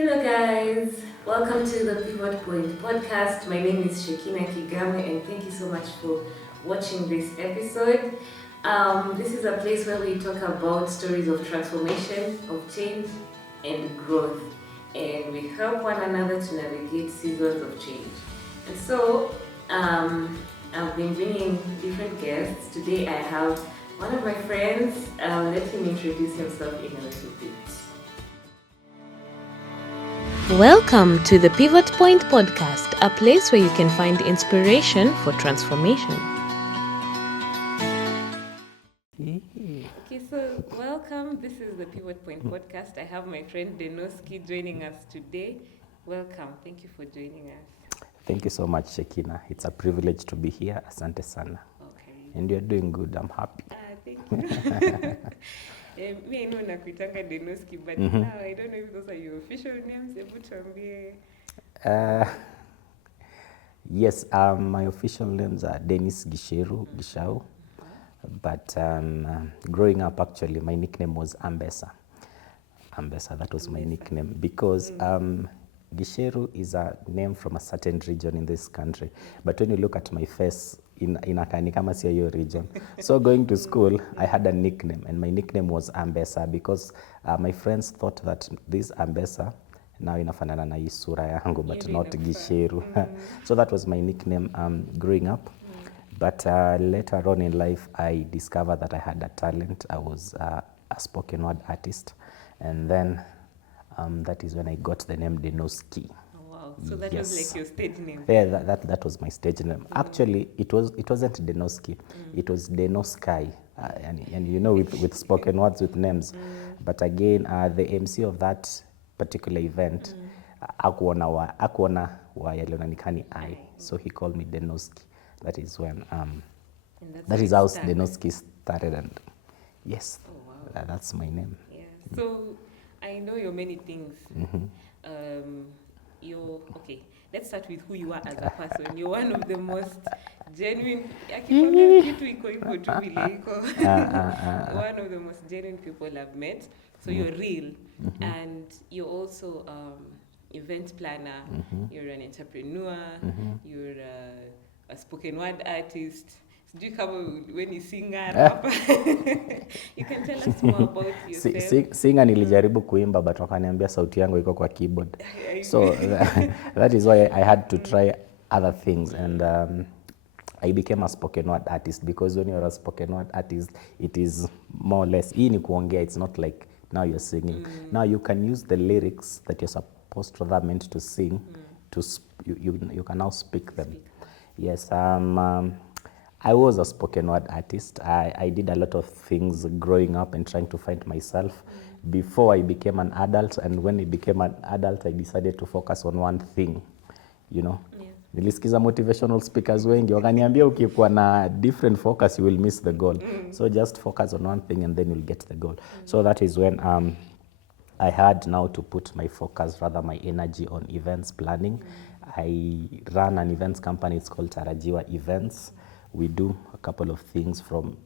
Hello guys, welcome to the Pivot Point podcast. My name is Shekina Kigame and thank you so much for watching this episode. This is a place where we talk about stories of transformation, of change and growth, and we help one another to navigate seasons of change. And so I've been bringing different guests. Today I have one of my friends. Let him introduce himself in a little bit. Welcome to the Pivot Point podcast, a place where you can find inspiration for transformation. Okay, so welcome. This is the Pivot Point podcast. I have my friend Dennoski joining us today. Welcome. Thank you for joining us. Thank you so much, Shekina. It's a privilege to be here. Asante sana. Okay. And you're doing good. I'm happy. Thank you. Me, I know nakuitanga Dennoski, but now I don't know if those are your official names. Yes, my official names are Dennis Gicheru, Gicheru. But growing up, actually, my nickname was Ambessa. Ambessa, that was my nickname. Because Gicheru is a name from a certain region in this country. But when you look at my face, inakani kama sio hiyo region. So going to school, I had a nickname, and my nickname was Ambessa because my friends thought that this Ambessa now inafanana na hii sura yangu, but not Gicheru. So that was my nickname growing up. But later on in life, I discovered that I had a talent. I was a spoken word artist, and then that is when I got the name Dennoski. So that was like your stage name? Yeah, that was my stage name. Actually, it wasn't Dennoski. It was Dennoski. And you know, with spoken words, with names. But again, the MC of that particular event, akuona wa yalionanikani I. So he called me Dennoski. That is when, that is how Dennoski started. And yes, that's my name. Yeah. So I know you're many things. Okay, let's start with who you are as a person. You're one of the most genuine, one of the most genuine people I've met. So you're real, and you're also event planner, you're an entrepreneur, you're a spoken word artist. Do you cover when you sing you can tell us more about yourself. Singa nilijaribu kuimba, but wakaniambia sauti yangu iko kwa keyboard. So that is why I had to try other things, and I became a spoken word artist, because when you're a spoken word artist, it is more or less, hii ni kuongea, it's not like now you're singing. Now you can use the lyrics that you're supposed rather meant to sing, you can now speak them. Yes, I was a spoken word artist. I did a lot of things growing up and trying to find myself before I became an adult. And when I became an adult, I decided to focus on one thing, you know. Nilisikiza motivational speakers wengi wakaniambia ukikuwa na different focus you will miss the goal. So just focus on one thing and then you'll get the goal. So that is when I had now to put my focus, rather my energy, on events planning. I run an events company. It's called Tarajiwa Events. We do a couple of things, from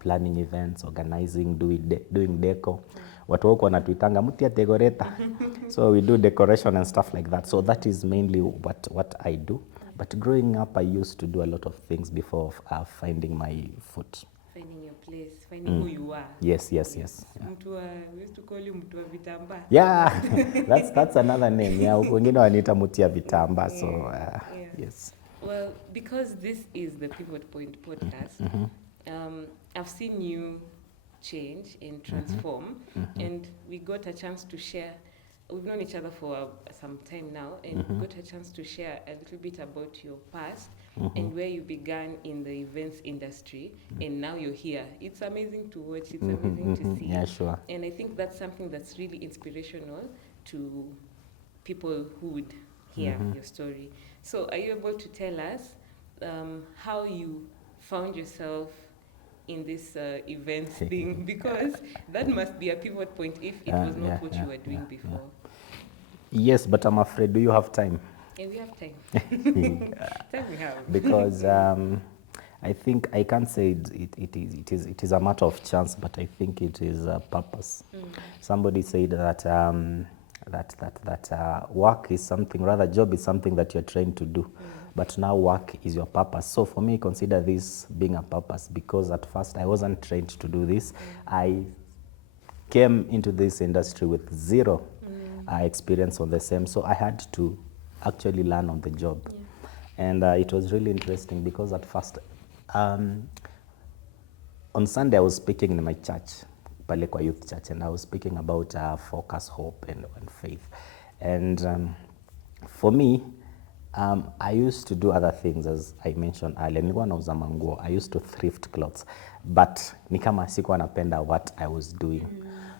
planning events, organizing, doing deco. Watu wako wanatuitanga mutia tegoreta. So we do decoration and stuff like that. So that is mainly what I do. But growing up, I used to do a lot of things before finding my foot. Finding your place, finding who you are. Yes. Yeah. We used to call you mtu wa vitamba. Yeah, that's another name. Yeah, wengine waniita mutia vitamba. So yes. Well, because this is the Pivot Point podcast, I've seen you change and transform, and we got a chance to share. We've known each other for some time now, and we got a chance to share a little bit about your past and where you began in the events industry, and now you're here. It's amazing to watch. It's amazing to see. Yeah, sure. And I think that's something that's really inspirational to people who would hear your story. So are you able to tell us how you found yourself in this events thing? Because that must be a pivot point if it was not what you were doing before. Yes, but I'm afraid, do you have time? Yeah, we have time. Time we have. Because I think I can't say it is a matter of chance, but I think it is a purpose. Somebody said that that work is something, rather job is something that you're trained to do. But now work is your purpose. So for me, I consider this being a purpose, because at first I wasn't trained to do this. I came into this industry with zero experience on the same, so I had to actually learn on the job. And it was really interesting, because at first on Sunday I was speaking in my church, pale kwa youth church, and I was speaking about focus, hope, and faith. And for me, I used to do other things, as I mentioned earlier. Nilikuwa nauza manguo. I used to thrift clothes, but ni kama sikuwa napenda what I was doing.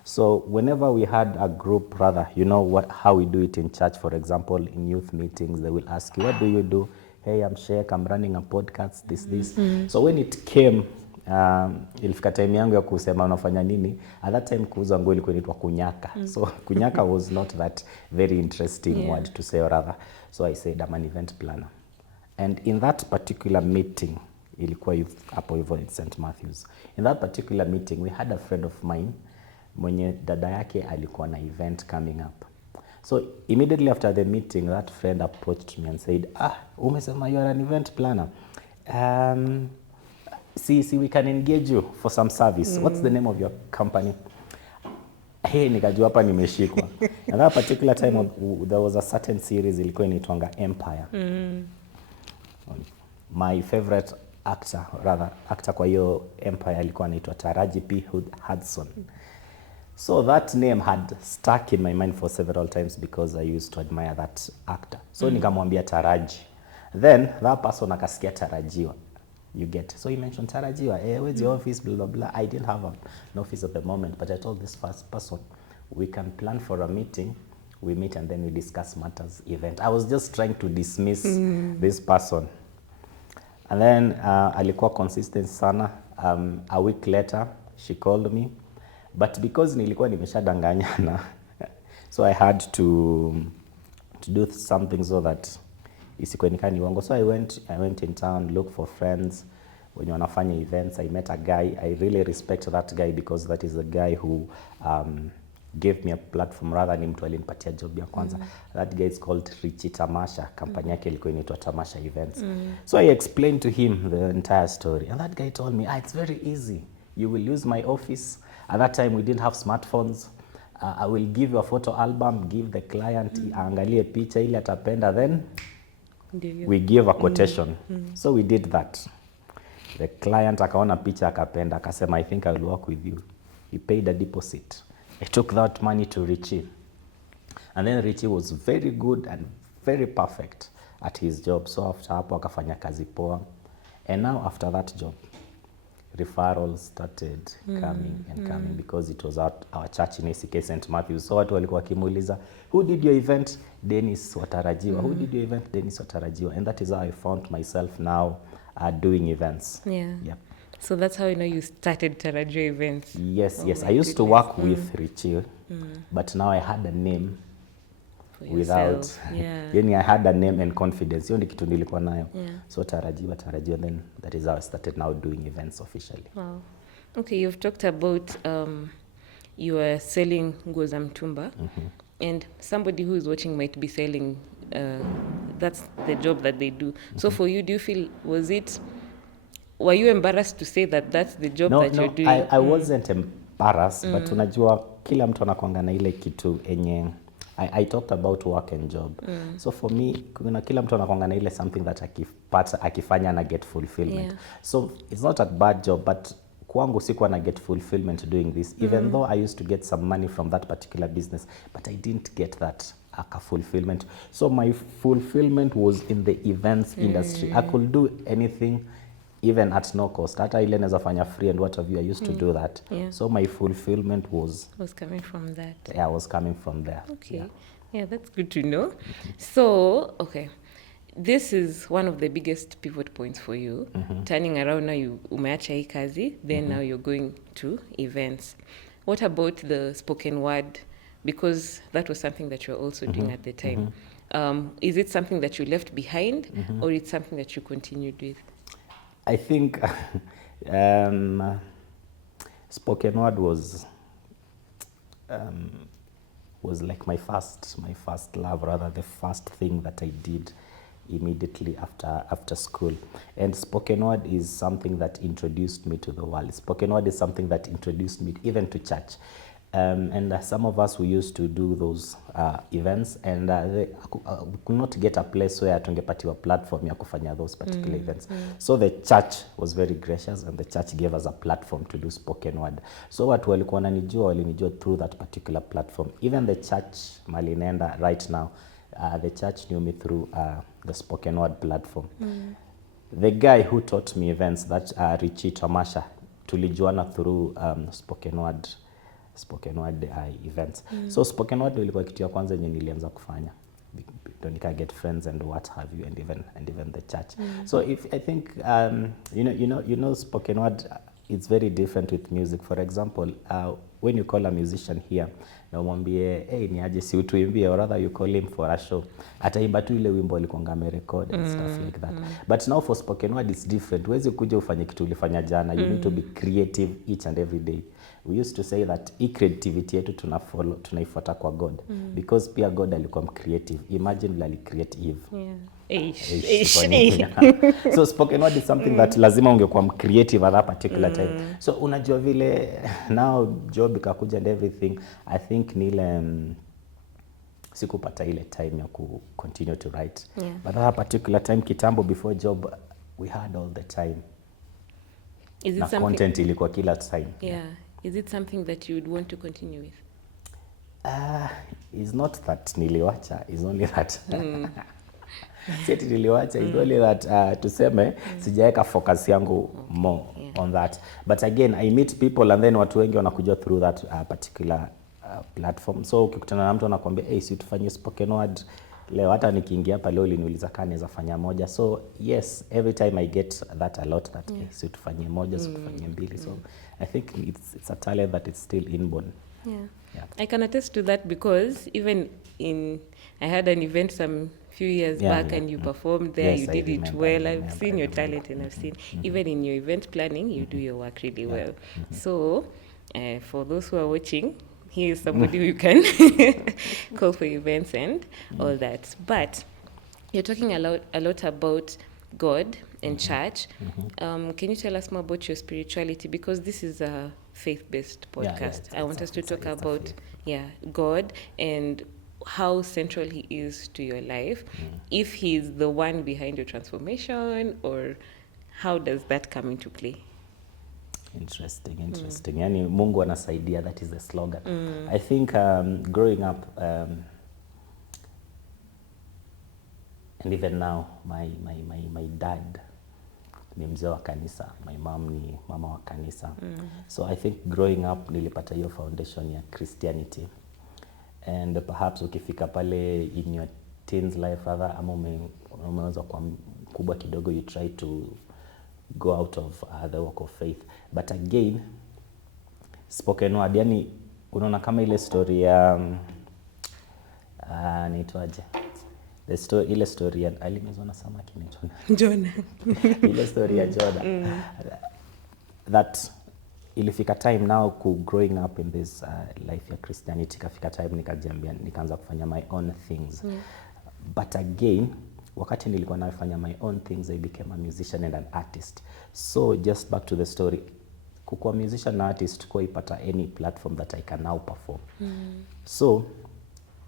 So whenever we had a group, rather, you know how we do it in church, for example, in youth meetings, they will ask you, what do you do? Hey, I'm Sheikh, I'm running a podcast, this. So when it came, ilifika time yangu ya kusema unafanya nini, at that time kuuza nguo ilikuwa inaitwa kunyaka. So kunyaka was not that very interesting word to say, or rather. So I said, I'm an event planner. And in that particular meeting, ilikuwa youth hapo hivyo in St. Matthews. In that particular meeting, we had a friend of mine, mwenye dada yake alikuwa na event coming up. So immediately after the meeting, that friend approached me and said, umesema you are an event planner. See, we can engage you for some service. What's the name of your company? Hey, nikajua hapa nimeshikwa. And that particular time, there was a certain series ilikuwa inaitwanga Empire. My favorite actor kwa hiyo Empire alikuwa anaitwa Taraji P. Hudson. So that name had stuck in my mind for several times, because I used to admire that actor. So nikamwambia Taraji. Then that person akasikia Tarajiwa. You get. So he mentioned Tarajiwa. Where's your office? Blah, blah, blah. I didn't have an office at the moment, but I told this first person, we can plan for a meeting. We meet and then we discuss matters event. I was just trying to dismiss this person. And then alikuwa consistent sana. A week later, she called me. But because nilikuwa nimeshadanganyana, so I had to do something so that isikuwe ni uongo. So I went in town, look for friends. When wanafanya events, I met a guy. I really respect that guy, because that is the guy who gave me a platform, rather ni mtu alinipatia job ya kwanza. That guy is called Richie Tamasha. Company yake ilikuwa inaitwa Tamasha Events. So I explained to him the entire story, and that guy told me, it's very easy. You will use my office. At that time, we didn't have smartphones. I will give you a photo album, give the client, aangalie picha ile atapenda, then we give a quotation. So we did that. The client akaona picha akapenda, akasema, I think I will work with you. He paid a deposit. I took that money to Richie. And then Richie was very good and very perfect at his job. So after hapo akafanya kazi poa. And now after that job, referrals started coming, because it was our church in ACK St. Matthews. So watu walikuwa wakimuuliza, who did your event? Dennis Watarajiwa. Who did your event? Dennis Watarajiwa. And that is how I found myself now doing events. Yep. So that's how you started Tarajiwa events. Yes. I used to work with Richie, but now I had a name without yani I had a name and confidence. Hiyo ndio kitu nilikuwa nayo. So Tarajiwa, then that is how I started now doing events officially. Wow. Okay, you've talked about you are selling nguo za mtumba, and somebody who is watching might be selling that's the job that they do. So for you, do you feel, were you embarrassed to say that that's the job that you're doing? I wasn't embarrassed, but unajua kila mtu anakuanga na ile kitu enye I talked about work and job. So for me, kila mtu anakuanga na ile something that akifanya na get fulfillment. So it's not a bad job, but kwangu sikuwa na get fulfillment doing this, even though I used to get some money from that particular business, but I didn't get that fulfillment. So my fulfillment was in the events industry. I could do anything, even at no cost. Hata ile naweza fanya free and what have you, I used to do that. So my fulfillment was coming from that. Yeah, was coming from there. Okay. Yeah, that's good to know. So, okay. This is one of the biggest pivot points for you. Turning around now, you umeacha hii kazi, then now you're going to events. What about the spoken word? Because that was something that you were also doing at the time. Is it something that you left behind, or it's something that you continued with? I think spoken word was was like my first love, rather the first thing that I did immediately after school. And spoken word is something that introduced me to the world. Spoken word is something that introduced me even to church. And some of us, we used to do those events, and we could not get a place where tungepatiwa platform ya kufanya those particular events. So the church was very gracious, and the church gave us a platform to do spoken word. So watu walikuwa walinijua through that particular platform. Even the church mali naenda right now, the church knew me through the spoken word platform. The guy who taught me events, that Richie Tamasha, tulijuana through spoken word events. So spoken word ilikuwa kitu ya kwanza yenye nilianza kufanya. Ndo nika get friends and what have you, and even the church. So if I think you know spoken word, it's very different with music. For example, when you call a musician here na umwambie hey, ni aje si utuimbie, or rather you call him for a show, ataimba tu ile wimbo alikonga amerecord and stuff like that. But now for spoken word it's different. Huwezi kuja ufanye kitu ulifanya jana. You need to be creative each and every day. We used to say that creativity yetu tunaifuata kwa God, because pia God alikuwa creative. Imagine vile alicreate Eve. So spoken word is something that lazima ungekuwa creative at that particular time. So unajua vile now job ikakuja and everything, I think ni ile sikupata ile time ya ku continue to write. But that particular time kitambo before job, we had all the time. Is it na content ilikuwa kila time. Is it something that you would want to continue with? It's not that niliwacha, it's only that Seti niliwacha, it's only that tuseme sijaeka focus yangu more on that. But again, I meet people, and then watu wengi wanakuja through that particular platform. So ukikutana na mtu anakuambia hey, si tufanye spoken word leo, hata nikiingia hapa leo liniuliza kama naweza fanya moja. So yes, every time I get that a lot, that hey, si tufanye moja, si tufanye mbili. So I think it's a talent that is still inborn. I can attest to that, because even I had an event some few years back, and you performed there. Yes, you did it well. I've seen your talent, and I've seen even in your event planning, you do your work really well. So for those who are watching, he is somebody you can call for events and all that. But you're talking a lot about God and church. Can you tell us more about your spirituality? Because this is a faith-based podcast. I want us to talk about God and how central he is to your life. If he's the one behind your transformation, or how does that come into play? Interesting. Yani Mungu anasaidia, that is the slogan. I think growing up, and even now, my dad ni mzee wa kanisa, my mom ni mama wa kanisa. So I think growing up nilipata hiyo foundation ya Christianity. And perhaps ukifika pale in your teens life, rather ama umeweza kwa mkubwa kidogo, you try to go out of the walk of faith. But again, spoken word, yani unaona kama ile story ya naitwaje, ile story ya alimezwa na samaki naitwa Jonah. ile story ya Jonah. That ilifika time now growing up in this life ya Christianity, kafika time nikaanza kufanya my own things. But again, wakati nilikuwa nafanya my own things, I became a musician and an artist. So just back to the story, kukuwa musician na artist kwa ipata any platform that I can now perform. So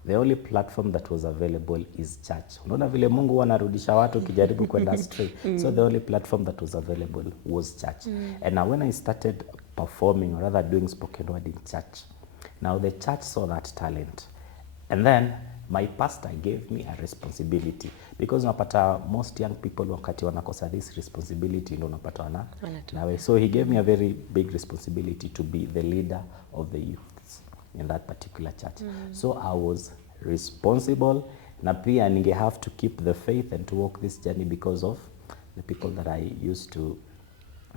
the only platform that was available is church. Unaona vile Mungu anarudisha watu kijaribu kwenda astray. So the only platform that was available was church. And now when I started performing, or rather doing spoken word in church, now the church saw that talent. And then my pastor gave me a responsibility, because unapata most young people wakati wanakosa this responsibility ndio unapata nawe. So he gave me a very big responsibility to be the leader of the youths in that particular church. So I was responsible, na pia ninge have to keep the faith and to walk this journey because of the people that I used to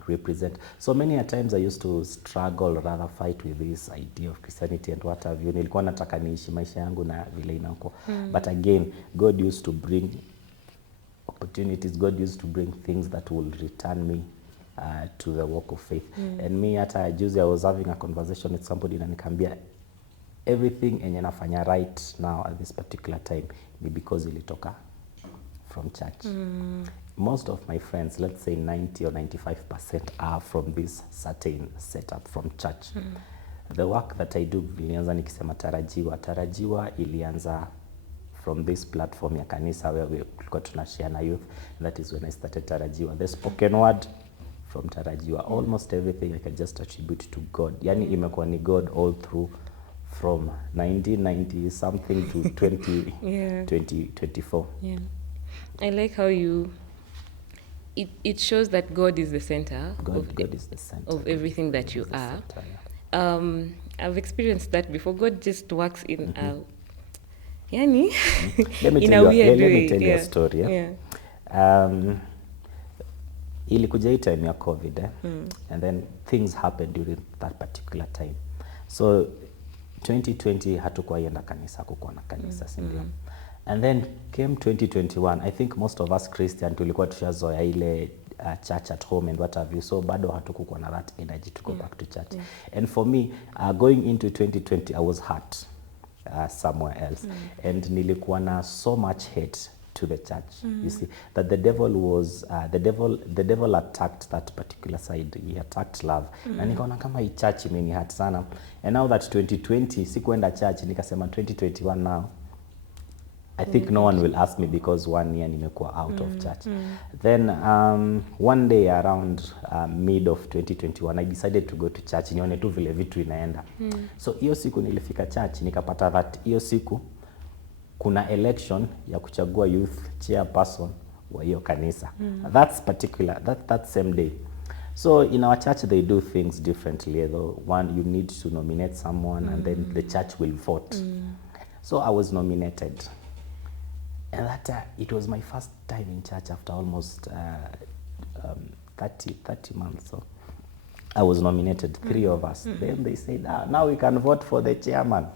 represent. So many a times I used to struggle, rather fight with this idea of Christianity and what have you. Nilikuwa nataka niishi maisha yangu na vile inako. But again, God used to bring opportunities. God used to bring things that will return me to the walk of faith. And me, hata juzi I was having a conversation with somebody na nikamwambia, everything enye nafanya right now at this particular time ni because ilitoka from church. Most of my friends, let's say 90 or 95% are from this certain setup from church. The work that I do, ilianza nikisema tarajiwa ilianza from this platform ya kanisa where we got to share na youth. That is when I started tarajiwa. The spoken word from tarajiwa, almost everything I can just attribute to God. Yani imekuwa ni God all through from 1990 something to 2024. Yeah. I like how it shows that God is the center God is the center of everything that you are. Center, yeah. I've experienced that before. God just works in yani Let me in tell a you, weird let way. me tell you a story. Ilikuja hii time ya COVID and then things happened during that particular time. So 2020 hatukuwa yenda kanisa, hakukuwa na kanisa, sindio? And then came 2021, I think most of us Christian tulikuwa tushazoea ile church at home and what have you, so bado hatukukuwa na that energy to go back to church. And for me, going into 2020, I was hurt somewhere else. And nilikuwa na so much hate to the church. You see that the devil was the devil attacked that particular side. He attacked love. Na nikaona kama hii church imeni hurt sana. And now that 2020 sikuenda church, nikasema 2021 now I think no one will ask me because 1 year nimekuwa out of church. Then one day around mid of 2021 I decided to go to church nione tu vile vitu inaenda. So hiyo siku nilifika church nikapata that hiyo siku kuna election ya kuchagua youth chairperson wa hiyo kanisa. That same day. So in our church they do things differently. Though one, you need to nominate someone and then the church will vote. So I was nominated. And that it was my first time in church after almost 30 months. So I was nominated, 3 of us. Then they said, now we can vote for the chairman.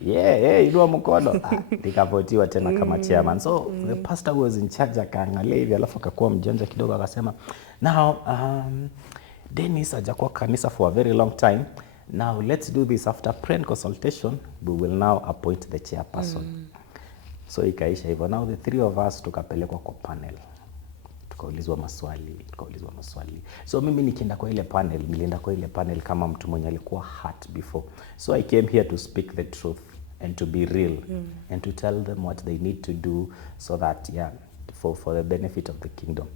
Inua mkono. Nikavotiwa tena kama chairman. So the pastor who was in charge akaangalia hivi alafu akakuwa mjanja kidogo akasema, now Dennis hajakuwa kanisa for a very long time. Now let's do this after prayer and consultation. We will now appoint the chairperson. So ikaisha hivyo. Now the 3 of us tukapelekwa kwa panel. Tukaulizwa maswali. So mimi nikienda kwa ile panel, nilienda kwa ile panel kama mtu mwenye alikuwa hurt before. So I came here to speak the truth and to be real and to tell them what they need to do so that for the benefit of the kingdom.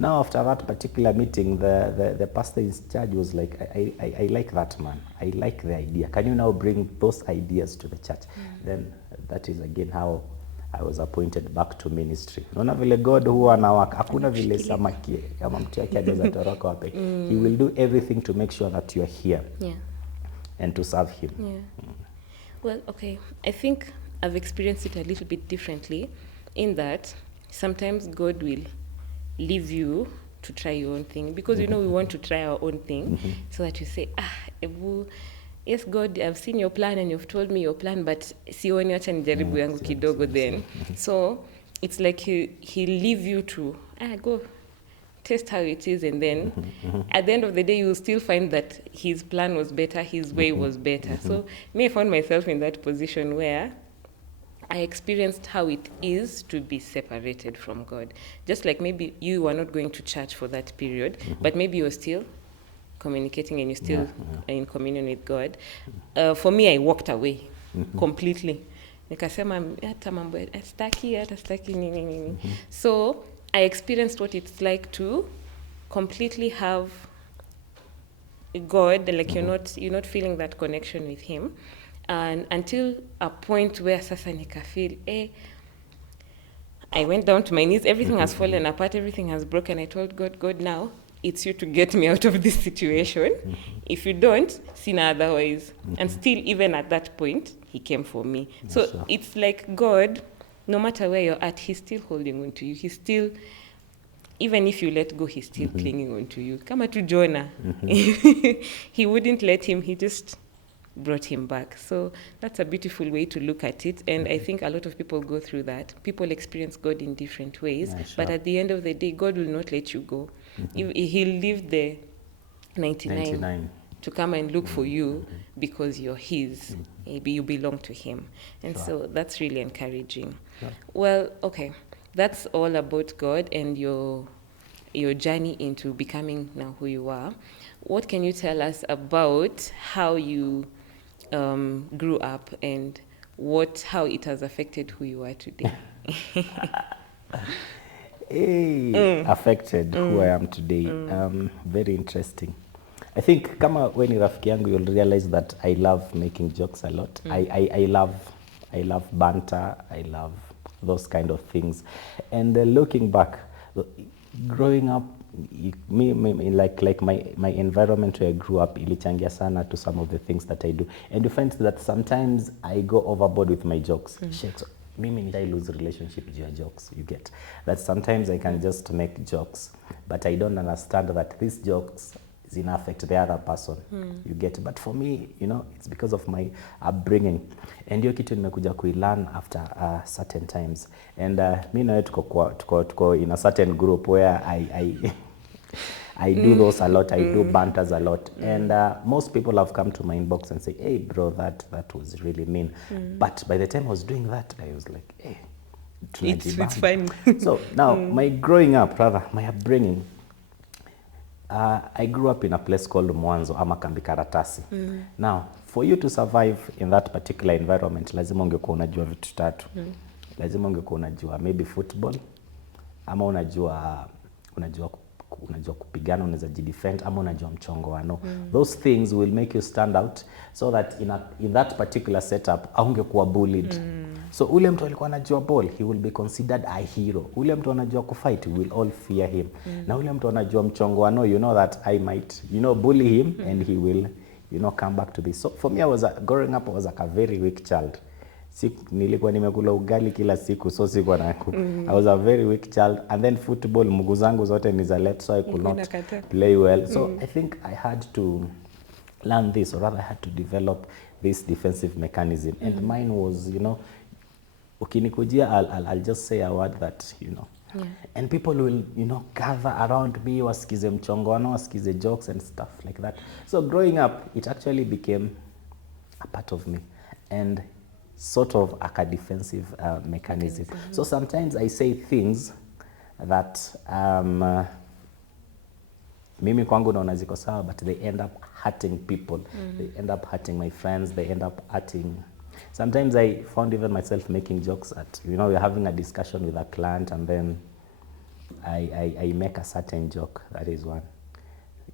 Now after that particular meeting, the pastor in charge was like, I like that man. I like the idea. Can you now bring those ideas to the church? Then that is again how I was appointed back to ministry. Unaona vile God huwa anawaka. Hakuna vile samaki kama mtu yake anaweza toroka wapi. He will do everything to make sure that you are here. And to serve him. Well, okay. I think I've experienced it a little bit differently in that sometimes God will leave you to try your own thing because we want to try our own thing so that you say, yes God, I've seen your plan and you've told me your plan, but sioni acha nijaribu yangu kidogo then. So it's like he'll leave you to go test how it is, and then at the end of the day you will still find that his plan was better, his way was better. So I found myself in that position where I experienced how it is to be separated from God. Just like maybe you were not going to church for that period, but maybe you're still communicating and you're still in communion with God. For me, I walked away completely. Nikasema hata mambo staki nini. So I experienced what it's like to completely have God, like you're not feeling that connection with him. And until a point where sasa nika feel, I went down to my knees, everything has fallen apart, everything has broken. I told God, now it's you to get me out of this situation. If you don't, sina otherwise. And still, even at that point, he came for me. So it's like God, no matter where you're at, he's still holding on to you. He's still, even if you let go, he's still clinging on to you. Kama tu Jonah. He wouldn't let him, he just brought him back. So that's a beautiful way to look at it. And I think a lot of people go through that. People experience God in different ways. But at the end of the day, God will not let you go. He'll leave the 99 to come and look for you because you're his. Maybe you belong to him. And so that's really encouraging. Well, okay. That's all about God and your journey into becoming now who you are. What can you tell us about how you grew up and how it has affected who you are today? Affected who I am today. Very interesting. I think kama we ni rafiki yangu, you'll realize that I love making jokes a lot. I love banter. I love those kind of things. And looking back, growing up, like my environment where I grew up ilichangia sana to some of the things that I do. And you find that sometimes I go overboard with my jokes. Shit, mimi I lose relationship with your jokes, you get. That sometimes I can just make jokes, but I don't understand that these jokes is affect the other person, you get. But for me, it's because of my upbringing. And hiyo kitu nimekuja kuilearn after certain times. And mi na wewe tuko in a certain group where I do those a lot. I do banters a lot. And most people have come to my inbox and say, hey, bro, that was really mean. But by the time I was doing that, I was like, hey, it's fine. So now, my growing up, rather, my upbringing, I grew up in a place called Mwanzo, ama Kambi Karatasi. Now, for you to survive in that particular environment, lazima ungekuwa unajua vitu tatu. Lazima ungekuwa unajua maybe football, ama unajua kupigana, unaweza jidefend, ama unajua mchongoano. Those things will make you stand out so that in that particular setup haungekuwa bullied. So ule mtu alikuwa anajua ball, he will be considered a hero. Ule mtu anajua kufight, we will all fear him. Na ule mtu anajua mchongoano, you know that I might, bully him and he will, come back to this. So for me, growing up, I was like a very weak child. Nilikuwa nimekula ugali kila siku, so sikuwa na I was a very weak child. And then football, mguu zangu zote ni za left, so I could not play well. So I think I had to learn this, or rather I had to develop this defensive mechanism. And mine was, ukinikujia, I'll just say a word that, and people will, gather around me, wasikize mchongoano, wasikize jokes and stuff like that. So growing up, it actually became a part of me. And sort of like a defensive mechanism. So sometimes I say things that mimi kwangu naona ziko sawa, but they end up hurting people. They end up hurting my friends. They end up hurting. Sometimes I found even myself making jokes at, we're having a discussion with a client, and then I make a certain joke. That is one.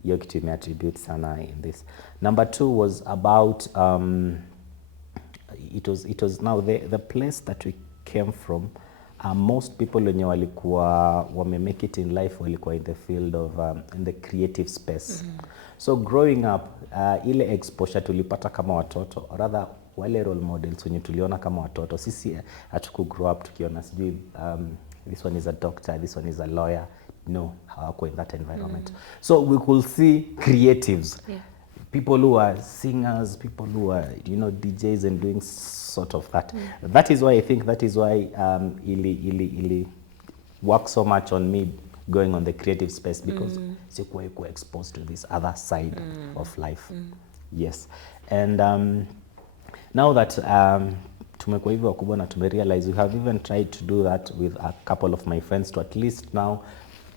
Hiyo kitu imeattribute sana in this. Number 2 was about it was now the place that we came from. Most people wenye walikuwa wame make it in life walikuwa in the field of in the creative space. So growing up, ile exposure tulipata kama watoto, or rather wale role models wenye tuliona kama watoto, sisi hatuku grow up tukiona sijui this one is a doctor, this one is a lawyer. No, hawako in that environment. So we could see creatives. People who are singers, people who are, DJs and doing sort of that. That is why I think ili work so much on me going on the creative space, because sikuwa exposed to this other side of life. Yes. And now that tumekuwa hivyo wakubwa na tumerealize, we have even tried to do that with a couple of my friends, to at least now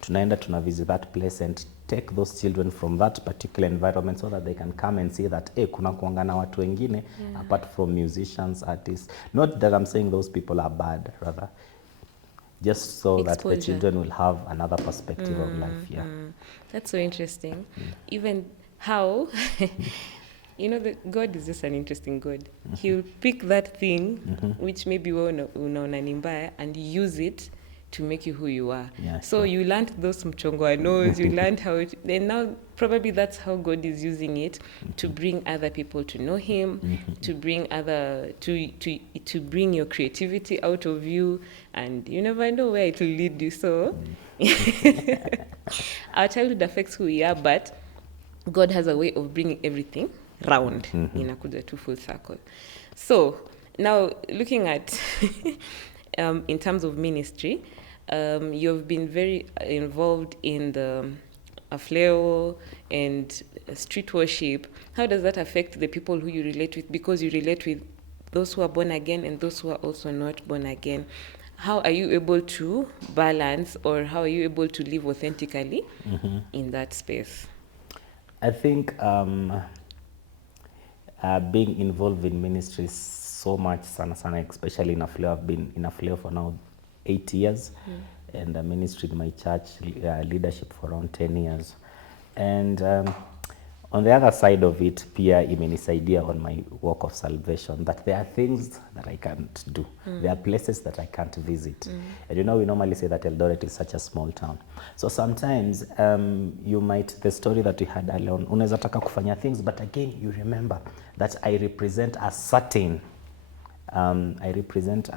tuna visit that place and take those children from that particular environment so that they can come and see that kuna kuangana watu wengine apart from musicians, artists. Not that I'm saying those people are bad, rather just so that the children will have another perspective of life. That's so interesting. Even how God is just an interesting God. He'll pick that thing which maybe unaona ni mbaya and use it to make you who you are. So you learned those mchongoanos, you learned how it, and now probably that's how God is using it to bring other people to know him, to bring to bring your creativity out of you, and you never know where it will lead you. So our childhood affects who we are, but God has a way of bringing everything round. Inakuja to full circle. So now looking at in terms of ministry, you've been very involved in the a fleo and street worship, how does that affect the people who you relate with? Because you relate with those who are born again and those who are also not born again. How are you able to balance, or how are you able to live authentically in that space? I think being involved in ministry so much, sana, especially in a flow. I've been in a flow for now 8 years, and ministry in my church leadership for around 10 years. And on the other side of it, pia imenisaidia on my walk of salvation, that there are things that I can't do. There are places that I can't visit. And we normally say that Eldoret is such a small town. So sometimes you might, the story that we had earlier on, unaweza taka kufanya things, but again, you remember that I represent a certain I represent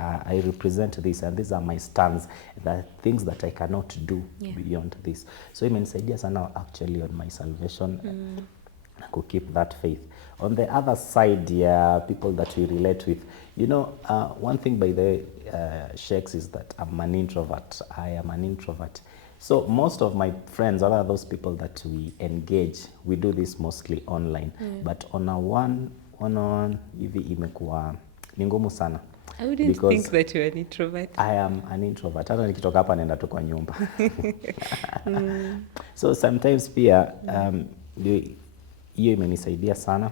this, and these are my stands, the things that I cannot do beyond this. So imenisaidia sana actually on my salvation, to keep that faith. On the other side, people that we relate with, one thing by the sheikhs is that I'm an introvert. I am an introvert. So most of my friends, all of those people that we engage, we do this mostly online. But on a one-on-one, hivi imekuwa ni ngumu sana. I wouldn't think that you're an introvert. I am an introvert. Hata nikitoka hapa naenda tu kwa nyumba. So sometimes pia hiyo imenisaidia sana.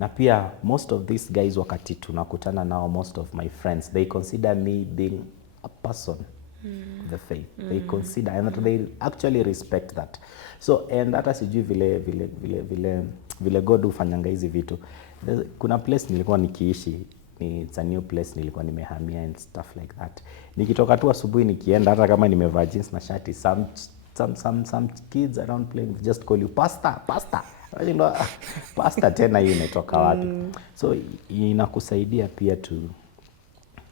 Na pia most of these guys wakati tunakutana nao, most of my friends, they consider me being a person of the faith. They consider, and they actually respect that. So, and hata sijui vile God hufanyanga hizi vitu. Kuna place nilikuwa nikiishi, it's a new place nilikuwa nimehamia and stuff like that. Nikitoka tu asubuhi nikienda, hata kama nimevaa jeans na shati, some kids around playing just call you pastor. Pastor tena hii imetoka wapi? So inakusaidia pia to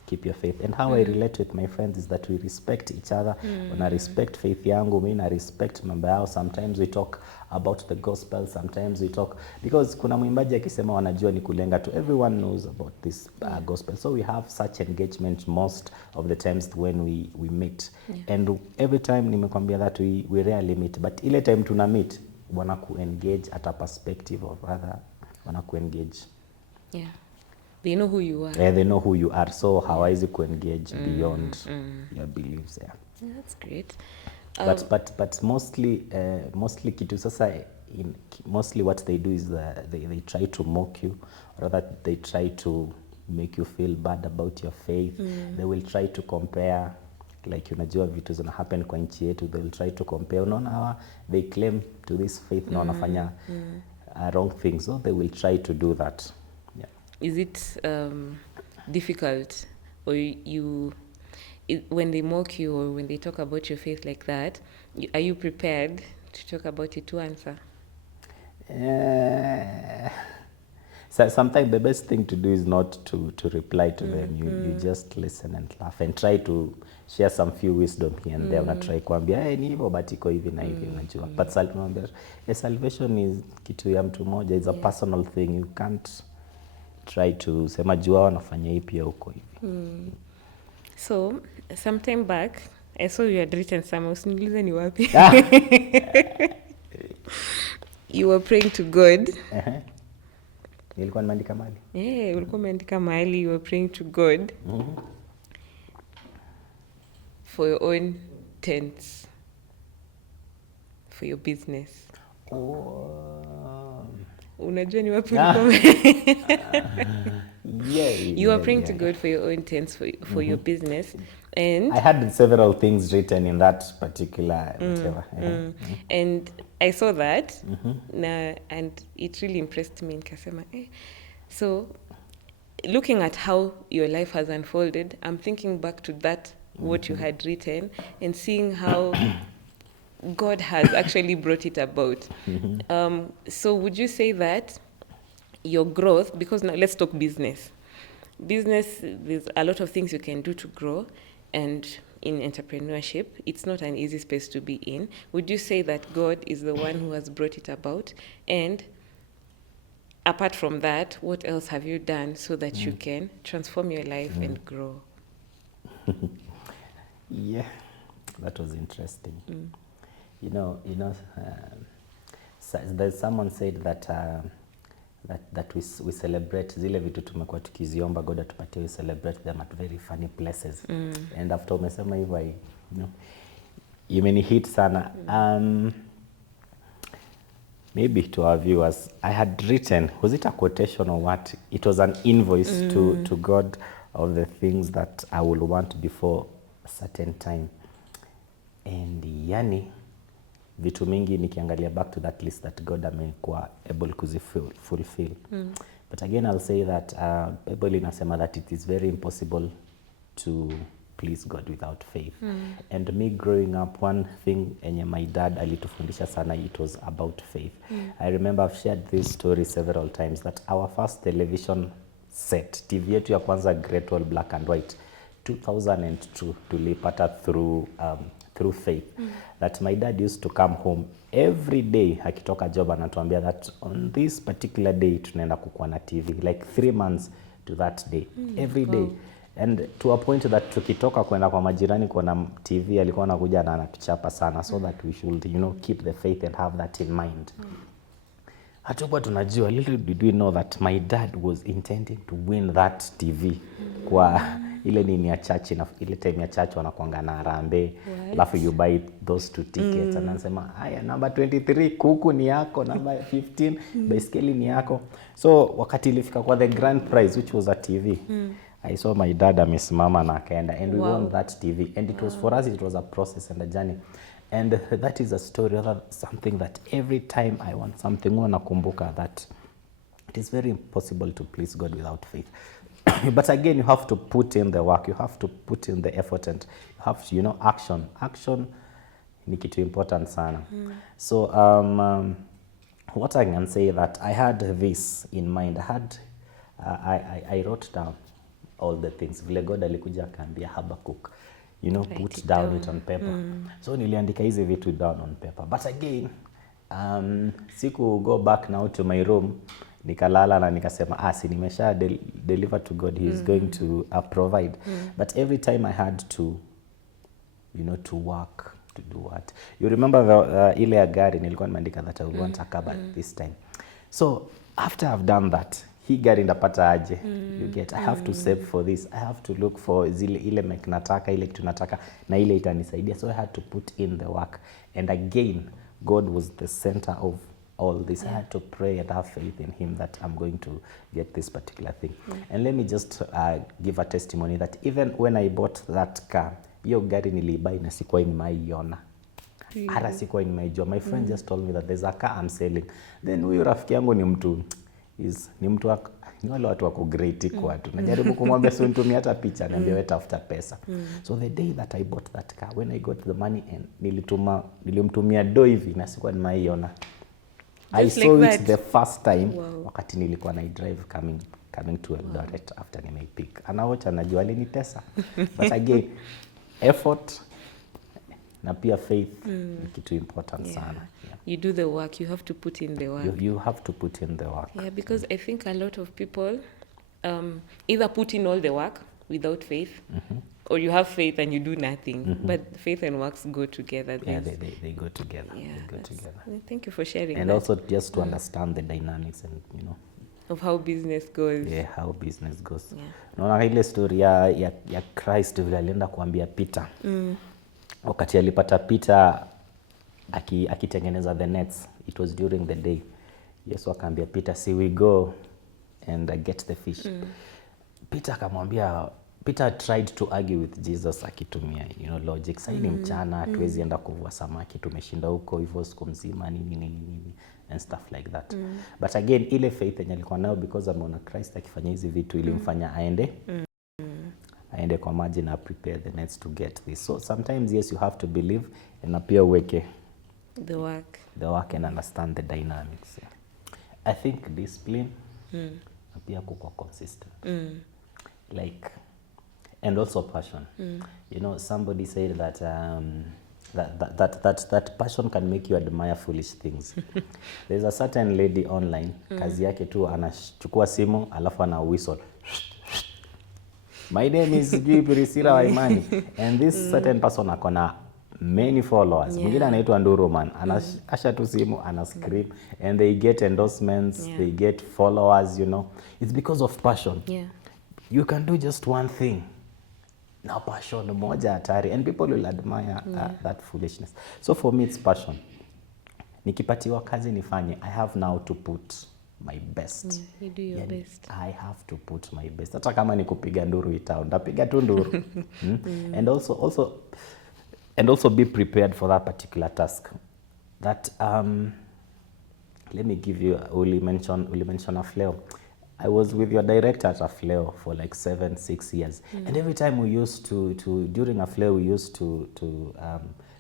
keep your faith. And how I relate with my friends is that we respect each other. When I respect faith yangu, I respect mambo yao. Sometimes we talk about the gospel, sometimes we talk, because kuna mwimbaji akisema wanajua ni kulenga tu. Everyone knows about this gospel. So we have such engagement most of the times when we meet. And every time nimekwambia that we rarely meet, but ile time tuna meet, wana ku-engage at a perspective of rather, wana ku-engage. Yeah. They know who you are. They know who you are, so hawawezi ku-engage beyond your beliefs. That's great. But mostly kitu sasa, mostly what they do is they try to mock you, or rather they try to make you feel bad about your faith. They will try to compare, like unajua vitu zina happen kwa nchi yetu, they will try to compare. Unaona hawa, they claim to this faith na wanafanya wrong things, so they will try to do that. Is it difficult, or when they mock you or when they talk about your faith like that, are you prepared to talk about it to answer? So sometimes the best thing to do is not to reply to them. You just listen and laugh and try to share some few wisdom here and there. Unatry kuambia ni hivyo but iko hivi na hivi unajua. But salvation is kitu ya mtu mmoja, it's a personal thing. You can't try to sema jua wanafanya hii pia uko hivi. So sometime back I saw you had written some, usiniulize ni wapi. You were praying to God. Nilikuwa nimeandika mahali. Ulikuwa umeandika mahali, you were praying to God for your own tents, for your business. Unajua ni wapi ulikuwa? You were praying to God for your own tents, for your business. And I had several things written in that particular whatever. And I saw that, and it really impressed me. So, looking at how your life has unfolded, I'm thinking back to that, what you had written, and seeing how God has actually brought it about. So would you say that your growth, because now let's talk business. Business, there's a lot of things you can do to grow, and in entrepreneurship, it's not an easy space to be in. Would you say that God is the one who has brought it about? And apart from that, what else have you done so that you can transform your life and grow? Yeah, that was interesting. there's someone said that that we celebrate zile vitu tumekuwa tukiziomba God atupatie, we celebrate them at very funny places. And after umesema hivyo, imenihit sana. Maybe to our viewers, I had written, was it a quotation or what? It was an invoice to God of the things that I will want before a certain time. And yani, vitu mingi nikiangalia back to that list that God amekuwa able kuzifulfill. But again, I'll say that Bible inasema that it is very impossible to please God without faith. And me growing up, one thing enye my dad alitufundisha sana, it was about faith. I remember I've shared this story several times that our first television set, TV yetu ya kwanza Great Wall Black and White, 2002 tulipata through faith. That my dad used to come home every day akitoka job anatuambia that on this particular day tunaenda kukuwa na TV, like 3 months to that day, every day. And to a point that tukitoka kwenda kwa majirani kuona TV alikuwa anakuja na anatuchapa sana, so that we should keep the faith and have that in mind. Hatukuwa tunajua, little did we know that my dad was intending to win that TV kwa ile nini ya church, na ile time ya church wanakuanga na harambee, alafu you buy those 2 tickets and anasema haya, number 23 kuku ni yako, number 15 baiskeli ni yako. So wakati ilifika kwa the grand prize which was a TV, I saw my dad amesimama na akaenda, and we won that TV. And it was, for us, it was a process and a journey. And that is a story, something that every time I want something, nakumbuka that it is very impossible to please God without faith. But again, you have to put in the work, you have to put in the effort, and you have to, action. Action ni kitu important sana. So what I can say that I had this in mind. I wrote down all the things. Vile God alikuja akaambia Habakkuk, put down it on paper. So niliandika hizi vitu down on paper. But again, siku go back now to my room, nikalala na nikasema, si nimesha deliver to God, he is going to provide. But every time I had to, to work, to do what. You remember ile ya gari nilikuwa nimeandika that I will want a cupboard this time. So after I've done that, hii gari ndapata aje? You get, I have to save for this, I have to look for ile nataka, ile kitu nataka, na ile itanisaidia. So I had to put in the work. And again, God was the center of all this. I had to pray and have faith in him that I'm going to get this particular thing. And let me just give a testimony that even when I bought that car, hiyo gari nilibuy na sikuwa nimeiona. Hata sikuwa nimeijua. My friend just told me that there's a car I'm selling. Then huyo rafiki yangu ni mtu ni wale watu wako great kwa watu. Najaribu kumwambia si unitumie hata picha, niambia wewe tafuta pesa. So the day that I bought that car, when I got the money and nilimtumia do hivi na sikuwa nimeiona. I saw it the first time wakati nilikuwa na drive coming to Eldoret after nimepick. Anaocha najua alinitesa. But again, effort na pia faith ni kitu important sana. You do the work, you have to put in the work. You have to put in the work. Yeah, because I think a lot of people either put in all the work without faith, or you have faith and you do nothing. But faith and works go together. Yeah, they go together. Yeah, they go together. Thank you for sharing. And that. Also just to understand the dynamics and of how business goes. Yeah, how business goes. Yeah. Naona ile story ya Christ vile alienda kuambia Peter. Wakati alipata Peter akitengeneza the nets, it was during the day. Yesu akaambia Peter, see we go and get the fish. Peter akamwambia, Peter tried to argue with Jesus akitumia logic. Sasa ni mchana, tuwezi enda kuvua samaki, tumeshinda huko hivyo siku mzima nini and stuff like that. But again, ile faith yenye alikuwa nayo, because ameona Christ akifanya hizi vitu ilimfanya aende kwa maji na prepare the nets to get this. So sometimes yes, you have to believe and appear weke the work and understand the dynamics. I think discipline appear kuwa consistent. Like, and also passion. Somebody said that that passion can make you admire foolish things. There's a certain lady online, kazi yake tu anachukua simu alafu ana whistle. My name is Priscilla Waimani, and this certain person akona many followers. Mwingine anaitwa Nduruman, asha tu simu, ana scream, and they get endorsements, they get followers, you know. It's because of passion. You can do just one thing. Now passion moja hatari, and people will admire that foolishness. So for me it's passion. Nikipatiwa kazi nifanye, I have now to put my best. You do your best. I have to put my best. Hata kama ni kupiga nduru itao, ndapiga tu nduru. And also be prepared for that particular task. That let me give you, Uli mention a Fleo. I was with your director at a Fleo for like 7-6 years. And every time we used to during a Fleo, we used to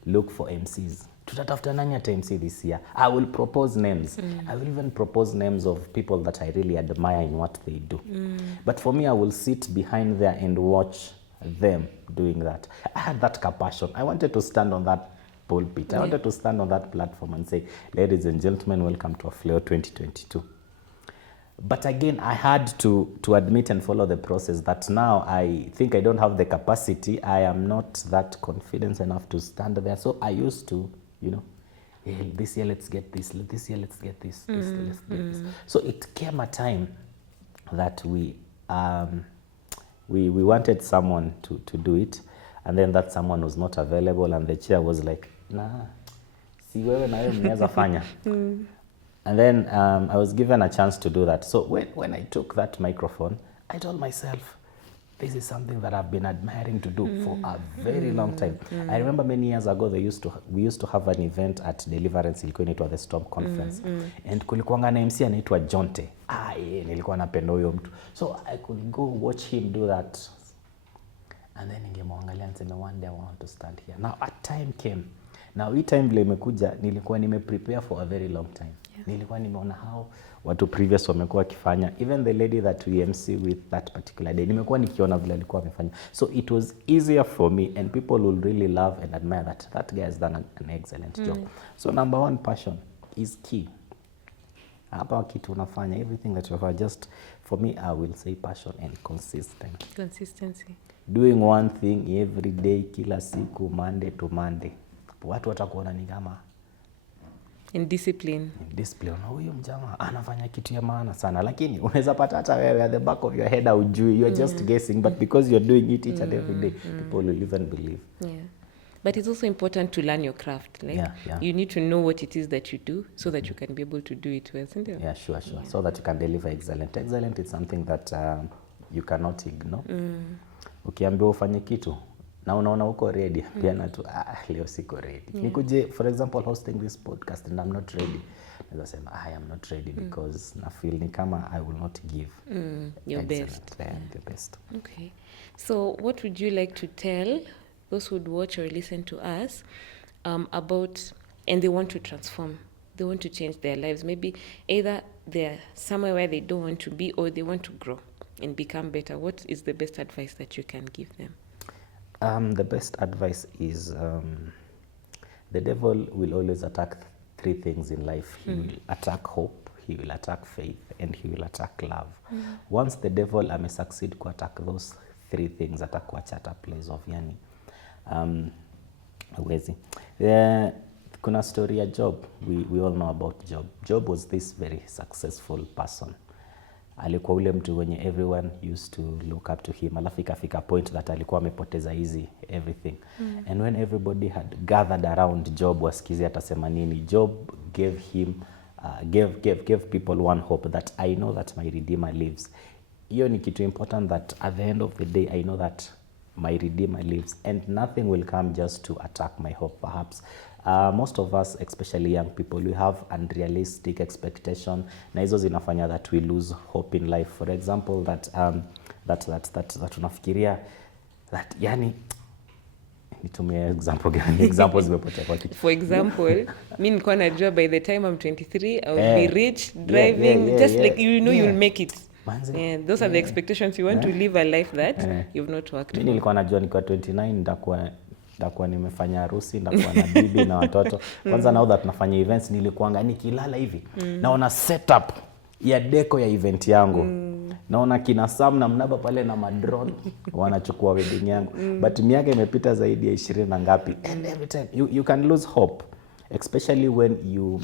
look for MCs. Tutatafuta nani at MC this year? I will propose names. I will even propose names of people that I really admire in what they do. But for me, I will sit behind there and watch them doing that. I had that passion. I wanted to stand on that pulpit. I wanted to stand on that platform and say, ladies and gentlemen, welcome to a Fleo 2022. But again, I had to admit and follow the process that now I think I don't have the capacity. I am not that confident enough to stand there. So I used to, you know, hey, this year let's get this, this year let's get this, let's get this. So it came a time that we wanted someone to do it, and then that someone was not available, and the chair was like, nah, si wewe na wewe mnaweza fanya. And then I was given a chance to do that. So when I took that microphone, I told myself, this is something that I've been admiring to do for a very long time. I remember many years ago, we used to have an event at Deliverance, ilikuwa inaitwa the Storm Conference. And kulikuwanga na MC anaitwa Jonte. Nilikuwa napenda huyo mtu. So I could go watch him do that. And then ningemwangalia and say, one day I want to stand here. Now a time came. Now hii time vile imekuja, nilikuwa prepare for a very long time. Nilikuwa nimeona how watu previous wamekuwa wakifanya, even the lady that we MC with that particular day, nimekuwa nikiona vile alikuwa amefanya. So it was easier for me, and people will really love and admire that guy has done an excellent job. So number one, passion is key. Hapa kitu unafanya, everything that you have, just for me I will say passion and consistency. Doing one thing every day, kila siku, Monday to Monday. Watu watakuona ni kama in discipline. Huyu mjamaa anafanya kitu ya maana sana, lakini unaweza pata hata wewe at the back of your head haujui, you're just guessing, but because you're doing it each and every day, people will even believe. But it's also important to learn your craft. Like you need to know what it is that you do so that you can be able to do it well, isn't it? Yeah, sure. So that you can deliver excellent. Excellent is something that you cannot ignore. Ukiambiwa ufanye kitu na unaona uko ready, pia na tu leo siko ready. Nikuje for example hosting this podcast and I'm not ready. Naweza sema I am not ready because na feel ni kama I will not give your best. The best. Okay. So what would you like to tell those who would watch or listen to us about, and they want to transform, they want to change their lives? Maybe either they're somewhere where they don't want to be, or they want to grow and become better. What is the best advice that you can give them? The best advice is the devil will always attack three things in life. He will attack hope, he will attack faith, and he will attack love. Once the devil succeed to attack those three things, atakuacha at a place of yani hawezi. Kuna story ya Job. We all know about Job. Job was this very successful person. Alikuwa ule mtu wenye everyone used to look up to him. Alafu ikafika point that alikuwa amepoteza easy everything. And when everybody had gathered around Job wasikizi atasema nini, Job gave him gave people one hope that I know that my Redeemer lives. Hiyo ni kitu important, that at the end of the day I know that my Redeemer lives, and nothing will come just to attack my hope. Perhaps most of us, especially young people, we have unrealistic expectation, na hizo zinafanya that we lose hope in life. For example, that unafikiria that yani, nitumie example gani? Examples zimepotea kwa kitu. For example, mimi nilikuwa najua by the time I'm 23 I will be rich, driving, just like you know you'll make it. Those are the expectations. You want to live a life that you've not worked for. Mimi nilikuwa najua nikiwa 29 nitakuwa nimefanya harusi, nitakuwa na bibi na watoto. Kwanza now that nafanya events, nilikuanga nikilala hivi naona setup ya deco ya event yangu. naona kina Sam na Mnaba pale na madrone wanachukua wedding yangu. But miaka imepita zaidi ya 20 na ngapi, and every time you can lose hope, especially when you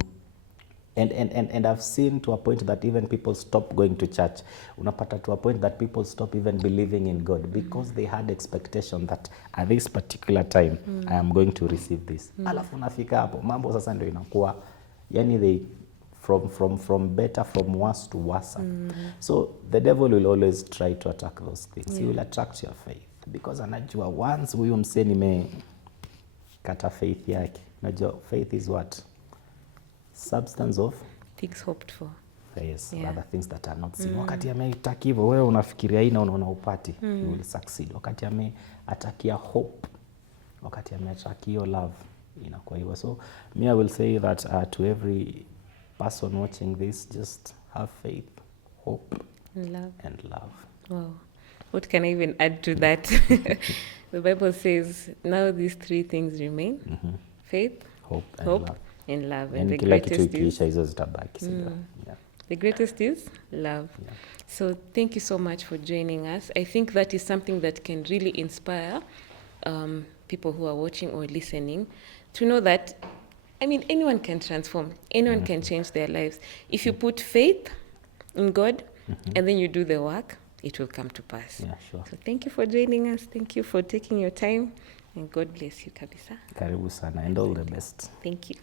and I've seen to a point that even people stop going to church. Unapata to a point that people stop even believing in God because they had expectation that at this particular time I am going to receive this. Alafu unafika hapo mambo sasa ndio inakuwa yani they from better, from worse to worse. So the devil will always try to attack those things. He will attract your faith because anajua once huyu msee nimekata faith yake. Unajua faith is what? Substance of things hoped for. Yes, other things that are not seen. Wakati ameitaki hivyo, wewe unafikiria ina unaona upati, you will succeed. Wakati ameatakia hope, wakati ameatakia love, inakuwa hivyo. So me, I will say that to every person watching this, just have faith, hope, and love. Wow. What can I even add to that? The Bible says, now these three things remain. Faith, hope, and love. And the greatest is hizo zitabaki. The greatest is love. So thank you so much for joining us. I think that is something that can really inspire people who are watching or listening to know that, I mean, anyone can transform. Anyone can change their lives. If you put faith in God and then you do the work, it will come to pass. Yeah, sure. So thank you for joining us. Thank you for taking your time. And God bless you, kabisa. Karibu sana and all the best. Thank you.